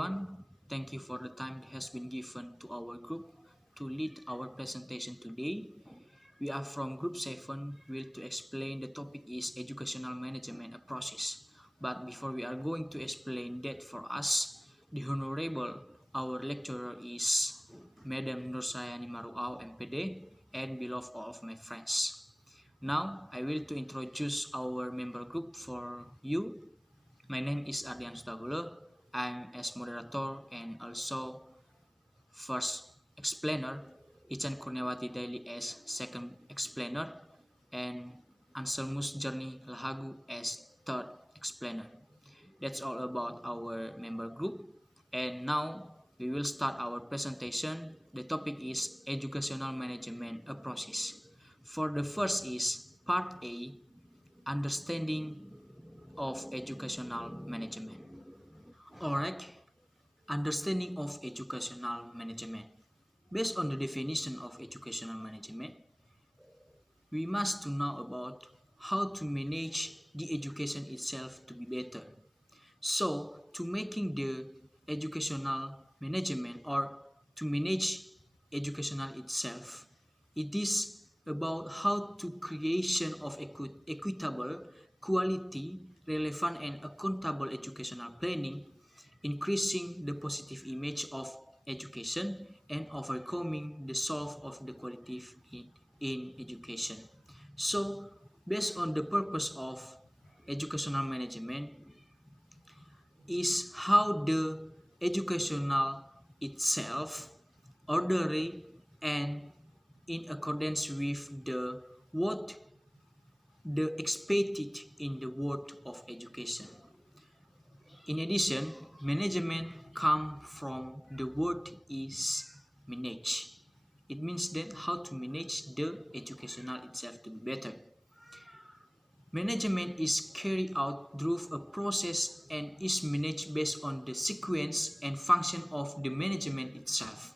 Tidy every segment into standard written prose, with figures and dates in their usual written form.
everyone. Thank you for the time that has been given to our group to lead our presentation today. We are from Group 7, will to explain the topic is educational management approaches. But before we are going to explain that for us, the Honorable, our lecturer is Madam Nursayani Maruau, MPD, and beloved all of my friends. Now, I will to introduce our member group for you. My name is Ardian Sudagula. I'm as moderator and also first explainer, Ican Kurniawati Daily as second explainer, and Anselmus Journey Lahagu as third explainer. That's all about our member group. And now we will start our presentation. The topic is educational management approaches. For the first is part A, understanding of educational management. Alright, understanding of educational management. Based on the definition of educational management, we must to know about how to manage the education itself to be better. So, to making the educational management or to manage educational itself, it is about how to creation of equitable, quality, relevant and accountable educational planning, increasing the positive image of education and overcoming the solve of the qualitative in education. So, based on the purpose of educational management, is how the educational itself orderly and in accordance with the what the expected in the world of education. In addition, management comes from the word is manage. It means that how to manage the educational itself to be better. Management is carried out through a process and is managed based on the sequence and function of the management itself.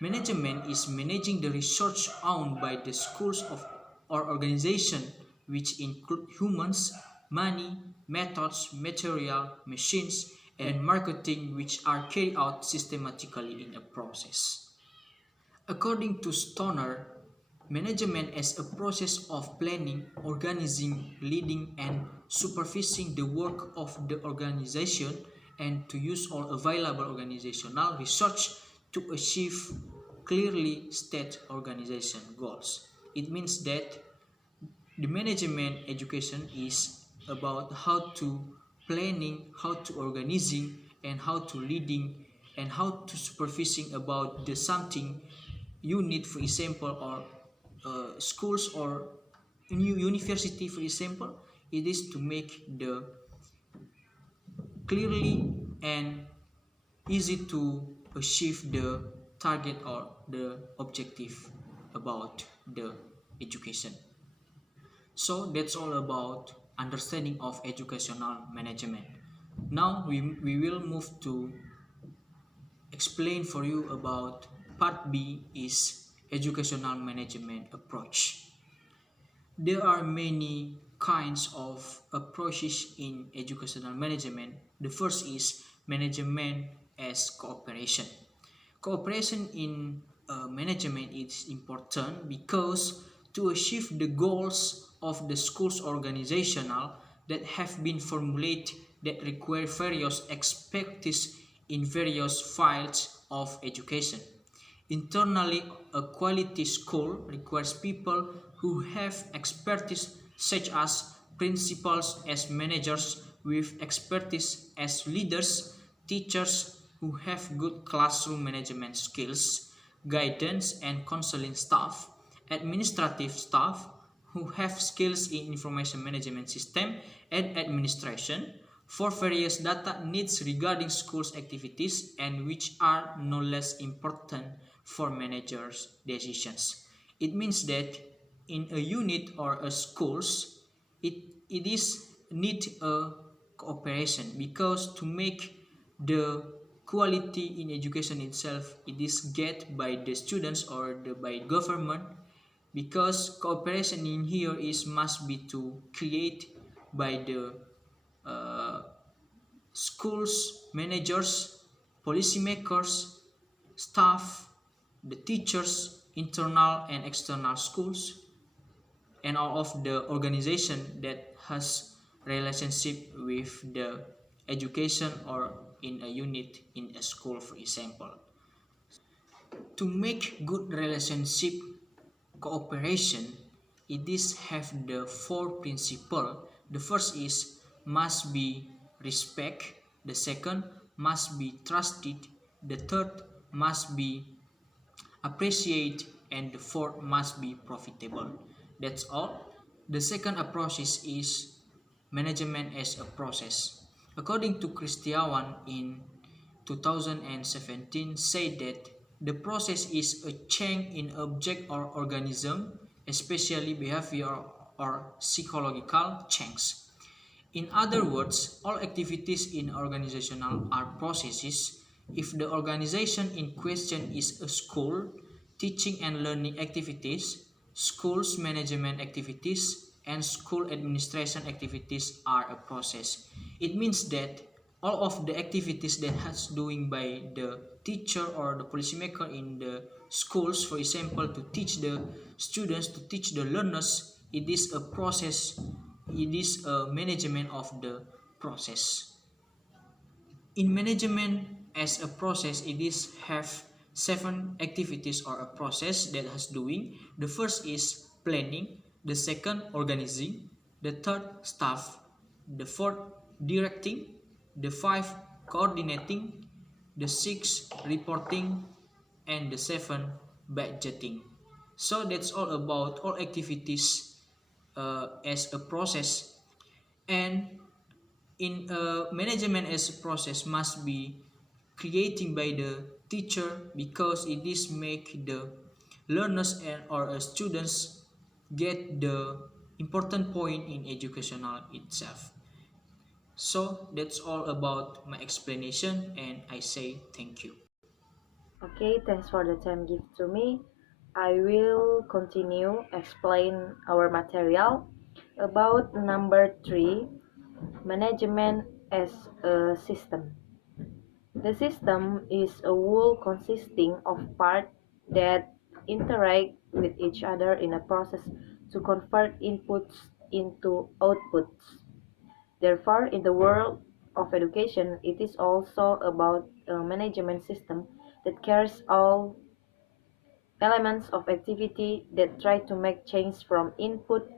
Management is managing the resource owned by the schools of or organization, which include humans, money, methods, material, machines, and marketing, which are carried out systematically in a process. According to Stoner, management as a process of planning, organizing, leading, and supervising the work of the organization and to use all available organizational research to achieve clearly stated organization goals. It means that the management education is about how to planning, how to organizing, and how to leading, and how to supervising about the something you need, for example, or schools or university, for example. It is to make the clearly and easy to achieve the target or the objective about the education. So that's all about understanding of educational management. Now we will move to explain for you about part B is educational management approach. There are many kinds of approaches in educational management. The first is management as cooperation. Cooperation in management is important because to achieve the goals of the school's organizational that have been formulated that require various expertise in various fields of education. Internally, a quality school requires people who have expertise such as principals as managers with expertise as leaders, teachers who have good classroom management skills, guidance and counseling staff, administrative staff who have skills in information management system and administration, for various data needs regarding schools activities and which are no less important for managers' decisions. It means that in a unit or a schools, it is need a cooperation because to make the quality in education itself, it is get by the students or by government, because cooperation in here is must be to create by the schools managers policymakers, staff, the teachers, internal and external schools, and all of the organization that has relationship with the education or in a unit in a school, for example. To make good relationship cooperation, it is have the four principle. The first is must be respect, the second must be trusted, the third must be appreciate, and the fourth must be profitable. That's all. The second approach is management as a process. According to Christian in 2017 said that the process is a change in object or organism, especially behavioral or psychological change. In other words, all activities in organizational are processes. If the organization in question is a school, teaching and learning activities, schools management activities, and school administration activities are a process. It means that all of the activities that has doing by the teacher or the policymaker in the schools, for example, to teach the students, to teach the learners, it is a process, it is a management of the process. In management as a process, it is have 7 activities or a process that has doing. The first is planning, the second organizing, the third staff, the fourth directing, the fifth coordinating, the sixth reporting, and the seventh budgeting. So that's all about all activities as a process. And in management as a process must be creating by the teacher, because it is make the learners and or students get the important point in educational itself. So that's all about my explanation, and I say thank you. Okay, thanks for the time given to me. I will continue explain our material about number 3, management as a system. The system is a whole consisting of parts that interact with each other in a process to convert inputs into outputs. Therefore, in the world of education, it is also about a management system that carries all elements of activity that try to make change from input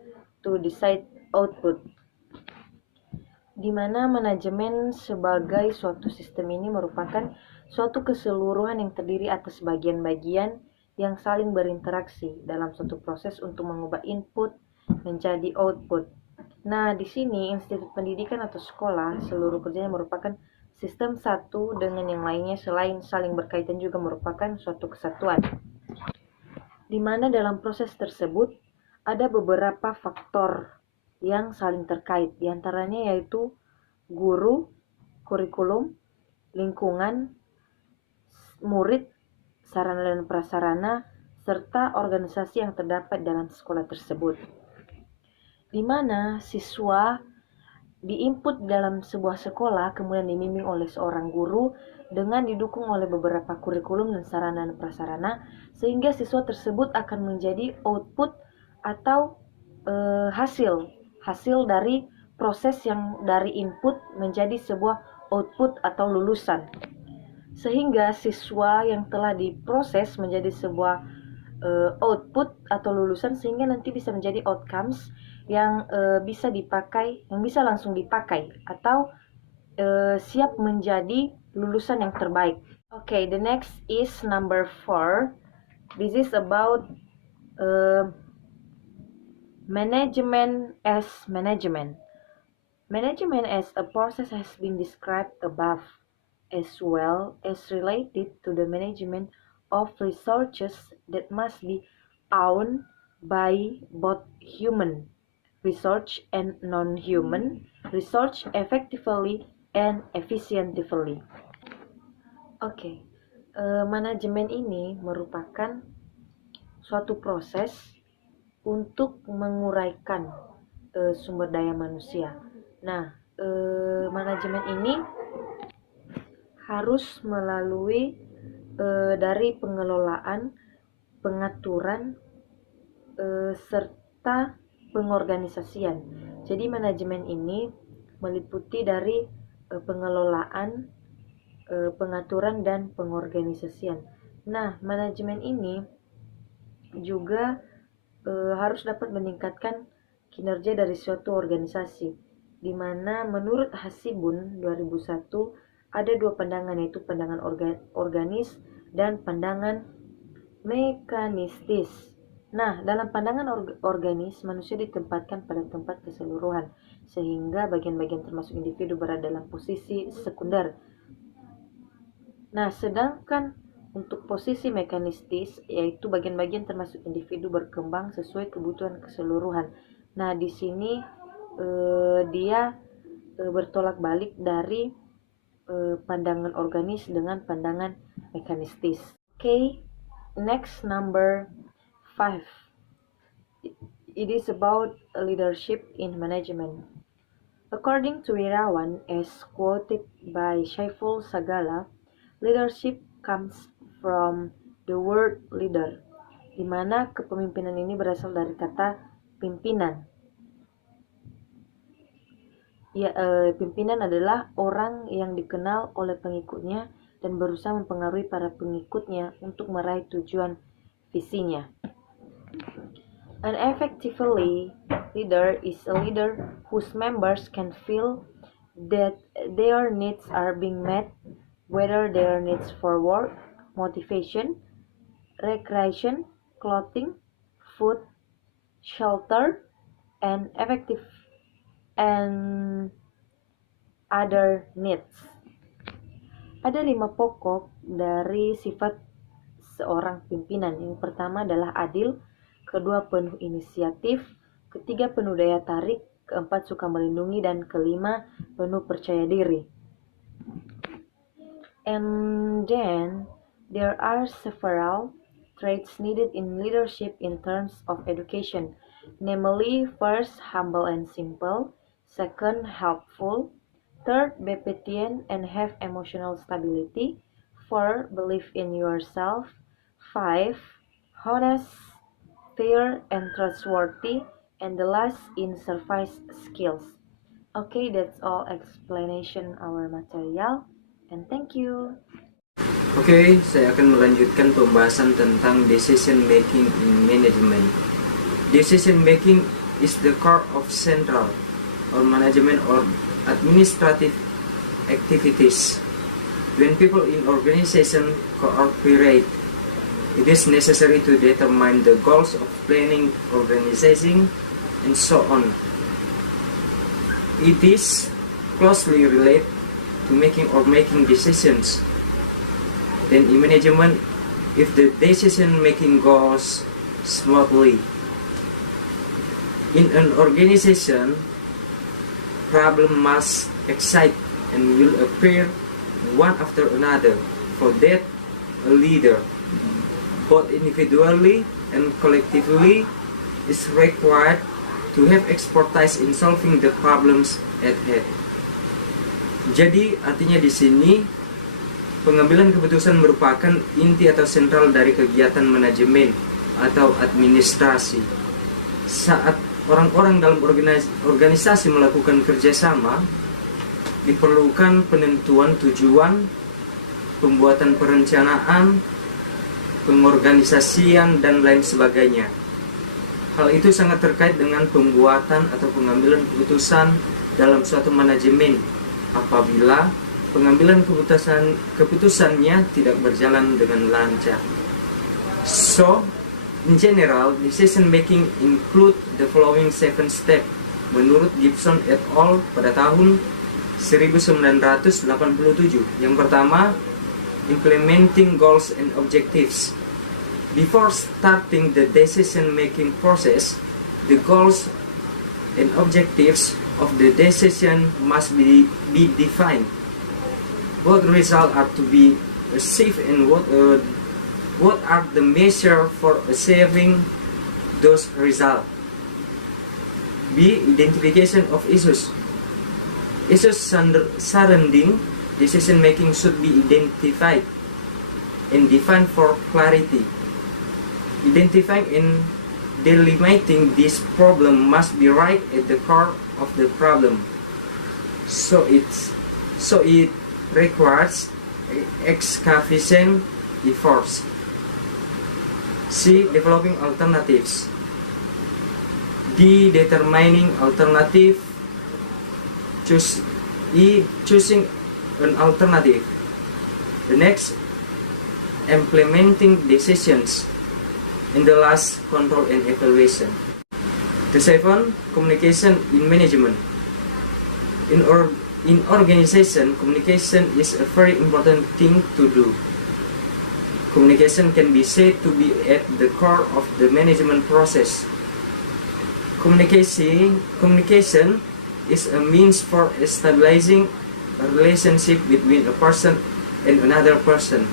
to desired output, di mana manajemen sebagai suatu sistem ini merupakan suatu keseluruhan yang terdiri atas bagian-bagian yang saling berinteraksi dalam suatu proses untuk mengubah input menjadi output. Nah, di sini institut pendidikan atau sekolah seluruh kerjanya merupakan sistem satu dengan yang lainnya, selain saling berkaitan juga merupakan suatu kesatuan, di mana dalam proses tersebut ada beberapa faktor yang saling terkait, diantaranya yaitu guru, kurikulum, lingkungan, murid, sarana dan prasarana, serta organisasi yang terdapat dalam sekolah tersebut, di mana siswa diinput dalam sebuah sekolah, kemudian dibimbing oleh seorang guru dengan didukung oleh beberapa kurikulum dan sarana dan prasarana, sehingga siswa tersebut akan menjadi output atau hasil dari proses yang dari input menjadi sebuah output atau lulusan, sehingga siswa yang telah diproses menjadi sebuah output atau lulusan, sehingga nanti bisa menjadi outcomes yang bisa dipakai, yang bisa langsung dipakai atau siap menjadi lulusan yang terbaik. Okay, the next is number 4. This is about management as management. Management as a process has been described above, as well as related to the management of resources that must be owned by both human research and non-human research effectively and efficiently. Oke, manajemen ini merupakan suatu proses untuk menguraikan sumber daya manusia. Nah, manajemen ini harus melalui dari pengelolaan, pengaturan, serta pengorganisasian. Jadi manajemen ini meliputi dari pengelolaan, pengaturan, dan pengorganisasian. Nah, manajemen ini juga harus dapat meningkatkan kinerja dari suatu organisasi, di mana menurut Hasibun 2001 ada dua pandangan, yaitu pandangan organis dan pandangan mekanistis. Nah, dalam pandangan organis, manusia ditempatkan pada tempat keseluruhan, sehingga bagian-bagian termasuk individu berada dalam posisi sekunder. Nah, sedangkan untuk posisi mekanistis, yaitu bagian-bagian termasuk individu berkembang sesuai kebutuhan keseluruhan. Nah, di sini dia bertolak balik dari pandangan organis dengan pandangan mekanistis. Okay, next, number 5. It is about leadership in management. According to Irawan, as quoted by Syaiful Sagala, leadership comes from the word leader, di mana kepemimpinan ini berasal dari kata pimpinan. Pimpinan adalah orang yang dikenal oleh pengikutnya dan berusaha mempengaruhi para pengikutnya untuk meraih tujuan visinya. An effectively leader is a leader whose members can feel that their needs are being met, whether their needs for work, motivation, recreation, clothing, food, shelter, and other needs. Ada 5 pokok dari sifat seorang pimpinan. Yang pertama adalah adil, kedua penuh inisiatif, ketiga penuh daya tarik, keempat suka melindungi, dan kelima penuh percaya diri. And then there are several traits needed in leadership in terms of education, namely, first, humble and simple, second, helpful, third, be patient and have emotional stability, 4, believe in yourself, 5, honest, fair and trustworthy, and the last, in service skills. Okay, that's all explanation our material, and thank you. Oke, saya akan melanjutkan pembahasan tentang decision making in management. Decision making is the core of central or management or administrative activities. When people in organization cooperate, it is necessary to determine the goals of planning, organizing, and so on. It is closely related to making decisions. Then in management, if the decision making goes smoothly, in an organization, problem must excite and will appear one after another. For that, a leader, both individually and collectively, is required to have expertise in solving the problems at hand. Jadi artinya di sini pengambilan keputusan merupakan inti atau sentral dari kegiatan manajemen atau administrasi. Saat orang-orang dalam organisasi melakukan kerjasama, diperlukan penentuan tujuan, pembuatan perencanaan, pengorganisasian, dan lain sebagainya. Hal itu sangat terkait dengan pembuatan atau pengambilan keputusan dalam suatu manajemen apabila pengambilan keputusannya tidak berjalan dengan lancar. So, in general, decision making include the following 7 steps menurut Gibson et al. Pada tahun 1987. Yang pertama, implementing goals and objectives. Before starting the decision-making process, the goals and objectives of the decision must be defined. What results are to be achieved and what are the measures for achieving those results. B. Identification of issues. Issues surrounding decision making should be identified and defined for clarity. Identifying and delimiting this problem must be right at the core of the problem. So it requires excavation efforts. C. Developing alternatives. D. Determining alternative. Choosing an alternative. The next, implementing decisions. And the last, control and evaluation. The 7, communication in management. In organization, communication is a very important thing to do. Communication can be said to be at the core of the management process. Communication is a means for establishing a relationship between a person and another person.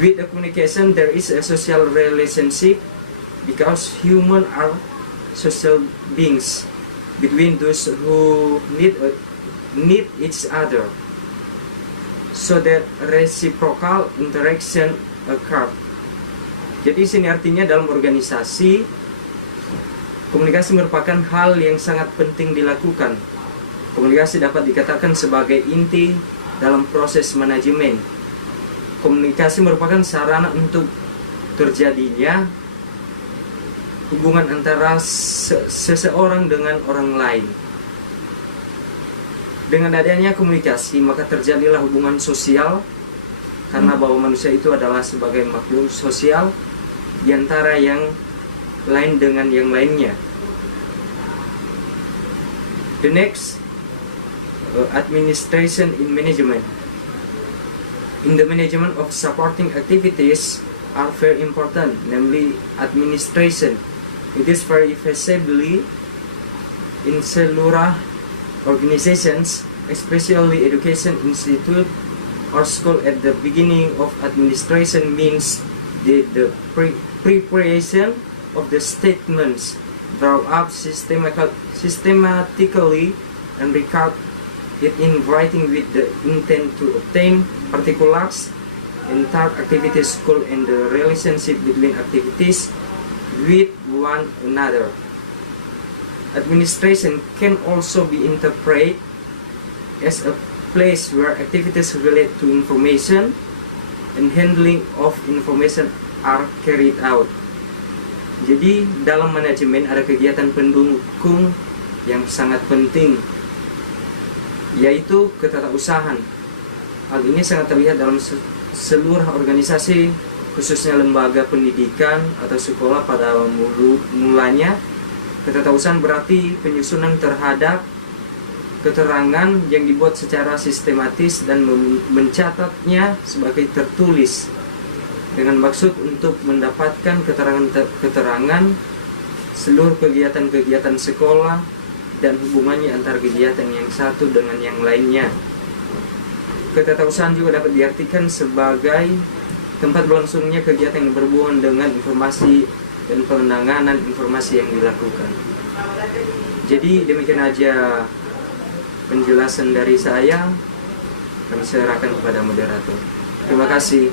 With the communication, there is a social relationship because humans are social beings between those who need each other, so that reciprocal interaction occur. Jadi sini artinya dalam organisasi, komunikasi merupakan hal yang sangat penting dilakukan. Komunikasi dapat dikatakan sebagai inti dalam proses manajemen. Komunikasi merupakan sarana untuk terjadinya hubungan antara seseorang dengan orang lain. Dengan adanya komunikasi, maka terjadilah hubungan sosial, karena bahwa manusia itu adalah sebagai makhluk sosial di antara yang lain dengan yang lainnya. The next, administration in management. In the management of supporting activities are very important, namely administration. It is very effectively in seluruh organizations, especially education institute or school. At the beginning of administration means the preparation of the statements drawn up systematically and record it in writing with the intent to obtain particulars in third activity school and the relationship between activities with one another. Administration can also be interpreted as a place where activities relate to information and handling of information are carried out. Jadi dalam manajemen ada kegiatan pendukung yang sangat penting, yaitu ketatausahaan. Hal ini sangat terlihat dalam seluruh organisasi, khususnya lembaga pendidikan atau sekolah. Pada mulanya, ketatausahaan berarti penyusunan terhadap keterangan yang dibuat secara sistematis dan mencatatnya sebagai tertulis dengan maksud untuk mendapatkan keterangan seluruh kegiatan-kegiatan sekolah dan hubungannya antara kegiatan yang satu dengan yang lainnya. Ketatausahaan juga dapat diartikan sebagai tempat berlangsungnya kegiatan yang berhubungan dengan informasi dan penanganan informasi yang dilakukan. Jadi demikian aja penjelasan dari saya. Kami serahkan kepada moderator. Terima kasih.